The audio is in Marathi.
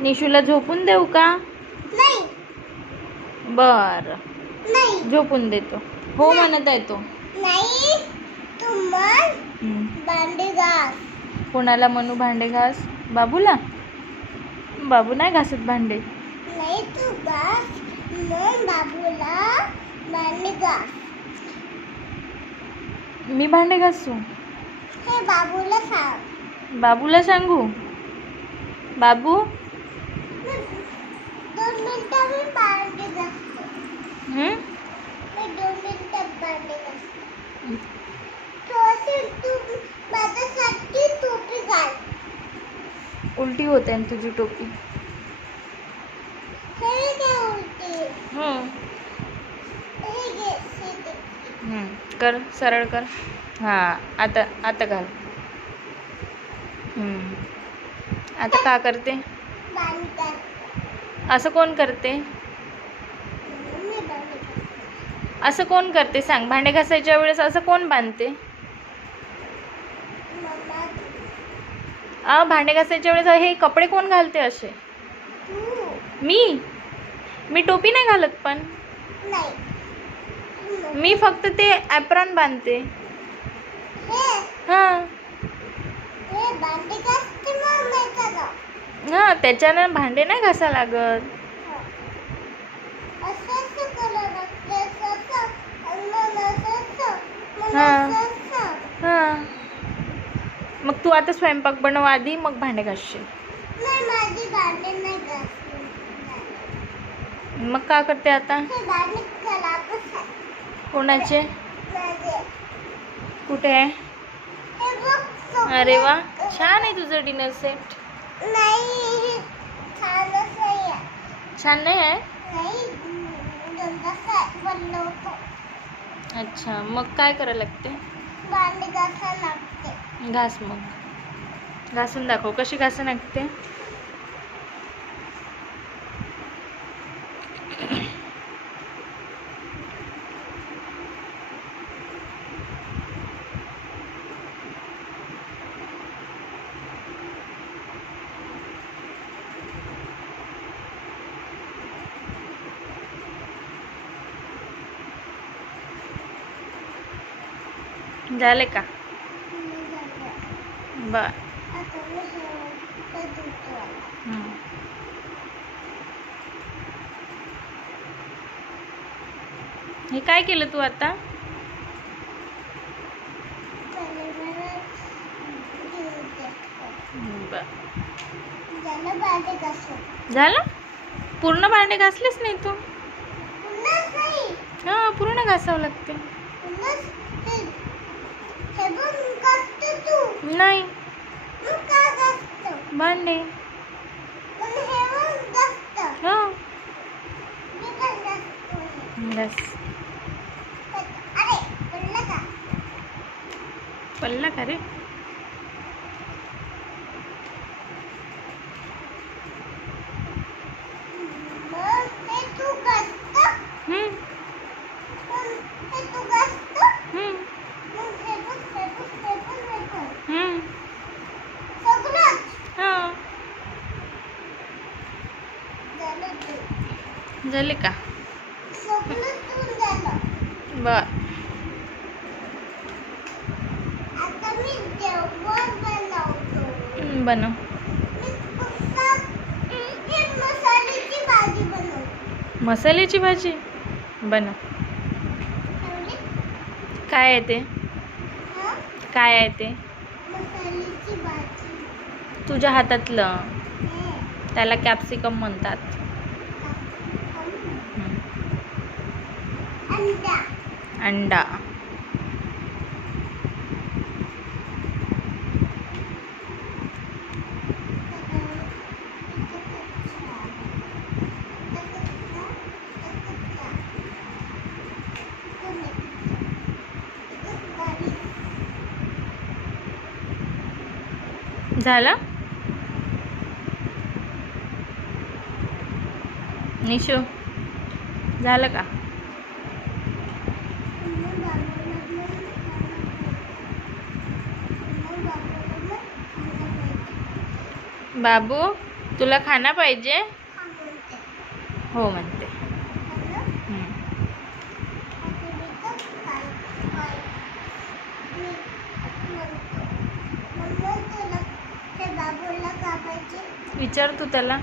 निशूला झोपून देऊ का? नाही. बर, नाही. झोपून देतो. हो म्हणत आहे तो. नाही. भांडे घास. कोणाला म्हणू भांडे घास? बाबूला? बाबू नाही घासत भांडे. नाही तू घास. मग बाबूला भांडे घास. मी भांडे घासू? हे बाबूला सांग. बाबूला सांगू? बाबू 2 मिनिटं मी भांडे घासते. हम्म? मी 2 मिनिटात भांडे घासते. थोडीशी तू माझ्यासाठी टोपी घाल. उलटी होते ना तुझी टोपी. हे घे उलटी. हे घे सीधी. कर, सरळ कर. हां, आता घाल. आता का करते? भांडे घास. असं कोण करते? मी भांडे घास. असं कोण करते सांग? भांडे घासायच्या वेळेस असं कोण बांधते? मम्मा भांडे घासायच्या वेळेस हे कपडे कोण घालते असे? तू. मी टोपी नाही घालत पण. नाही. मी फक्त ते ॲप्रॉन बांधते. हे हां हे भांडे घासते मम्मीचं का? हां, त्याच्यानं भांडे नाही घासा लागत. असं असं करावं लागतं. असं आणि मग असं मग हां. असं. हां, मग तू आता स्वयंपाक बनव आधी, मग भांडे घासशील. नाही माझी भांडे नाही घासली. मग का करते आता? हे भांडे खराबच आहे. कोणाचे? माझे. कुठे आहे? हे बघ सगळं. अरे वा, छान आहे तुझं डिनर सेट. नाही छानच नाही आहे. छान नाही आहे? नाही गंधाचा बनवतो. अच्छा, मग काय करायला लागते? भांडे घासायला लागते. घास मग. घासून दाखव कशी घासून लागते. झाले का? बर. आता मी हे धुतो. हे काय केलं तू आता? बर. झालं भांडे घासून. झालं? पूर्ण भांडे घासलेच नाही तू? पुन्हाच नाही. हां, पूर्ण घासावं लागते. पुन्हाच हे बघ घासतो तू. नाही, मग का घासतो? भांडे. पण हे बघ घासतो. हां, मी पण घासतो. घास. अरे पडलं का? पडला का रे? मग हे तू घासतो. हम्म, हे तू घासतो. हम्म, मग हे बघ हे पण. हम्म. सगळंच हां, झालं ते. झाले का? सगळं तू झालं. बर. आता मी जेवण बनवतो. बनव. मी फक्त ही मसाल्याची भाजी बनवतो. मसाल्याची भाजी बनव. एवढी? काय आहे ते? हां? काय आहे ते? मसाल्याची भाजी. तुझ्या हातातलं. हे. त्याला कॅप्सिकम म्हणतात. अंडा. अंडा. झालं? निशू झालं का? बाबू तुला खाना पाहिजे? हा म्हणते. हो म्हणते. हॅलो? हम्म. आता मी तर काय काय मी म्हणतो. मम्मा तुला ते बाबूला का पाहिजे? विचार तू त्याला.